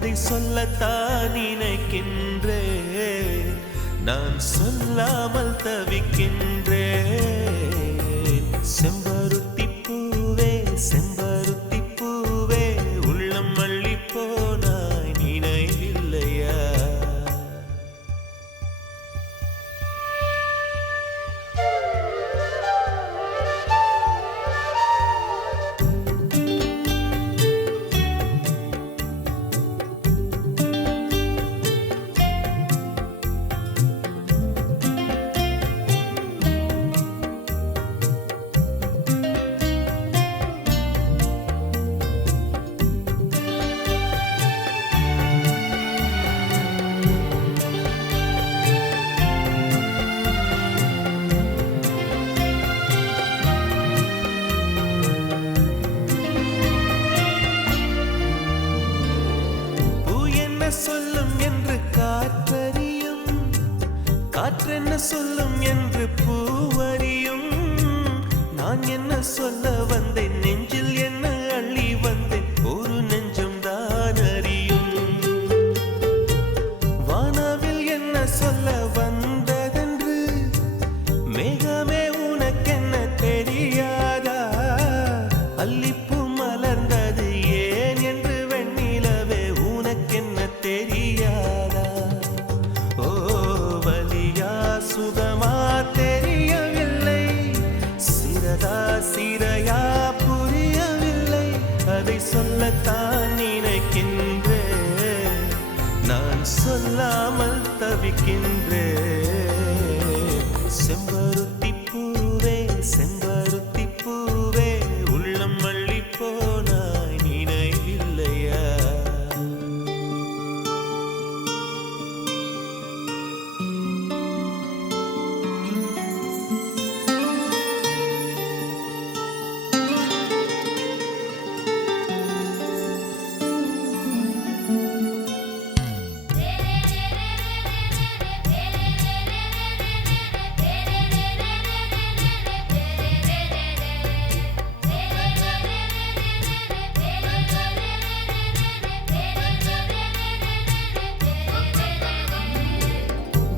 அதை சொல்லத்தான் நினைக்கின்றேன். நான் சொல்லாமல் தவிக்கின்றேன். செம்பருத்தி பூவே செம்பருத்தி பூவே உள்ளம் மல்லி போனாய் நினைவில்லையா? சொல்லும் என்று காற்றறியும், காற்றென்ன சொல்லும் என்று பூவறியும். நான் என்ன சொல்ல வந்தேன், நெஞ்சில் என்ன அள்ளி வந்தேன், ஒரு நெஞ்சம் தான் அறியும். வானவில் என்ன சொல்ல வந்ததென்று மேகமே உனக்கென்ன தெரியாதா? அல்லிப்பூ மலர்ந்தது ஏன் என்று வெண்ணிலவே உனக்கென்ன தெரியாதா? ஓ வலியா சுகமா தெரியவில்லை, சிறதா சிறையா புரியவில்லை. அதை சொல்லத்தான் நினைக்கின்றேன். நான் சொல்லாமல் தவிக்கின்றேன். செம்பருத்தி பூவே செம்பருத்தி பூவே உள்ளம் மல்லி போனாய் நினைவில்லையா?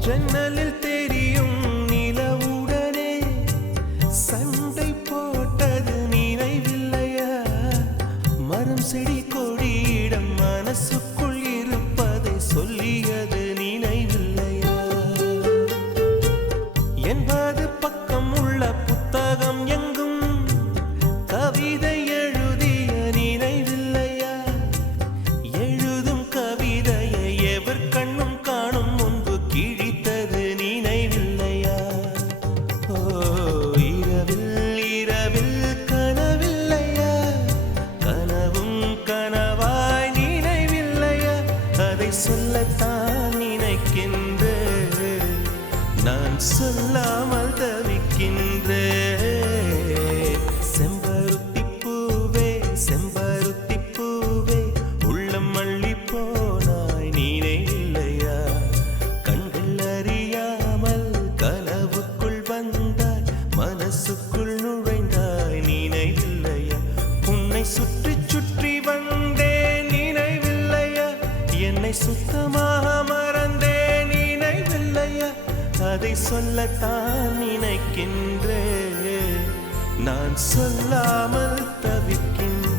ஜன்னலில் தெரியும் நிலவுடனே சண்டை போட்டது நினைவில்லையா? மரம் செடி கொடியிடம் மனசுக்குள் இருப்பதை சொல்லியது நினைவில்லையா? 80 பக்கம் உள்ள புத்தகம் எங்கும் கவிதை எழுதிய நினைவில்லையா? எழுதும் கவிதையை எவர் கண்ணும் காணும் முன்பு கிழித்தது நினைவில்லையா? ஓ இரவில் இரவில் கனவில்லையா? கனவும் கனவாய் நினைவில்லையா? அதை சொல்லத்தான் நினைக்கின்றேன். நான் சொல்லாமல் தவிக்கின்றேன். செம்பருத்தி பூவே செம்பருத்தி பூவே உள்ளம் மல்லி போனாய் நினைவில்லையா? கண்கள் அறியாமல் கனவுக்குள் வந்தாய், மனசுக்குள் நுழைந்தாய் நினைவில்லையா? உன்னை சுற்றி சுற்றி வந்தேன் நினைவில்லையா? என்னை சுத்தமாக மறந்தேன் நினைவில்லையா? அதை சொல்லத்தான் நினைக்கின்றேன். நான் சொல்லாமல் தவிக்கின்றேன்.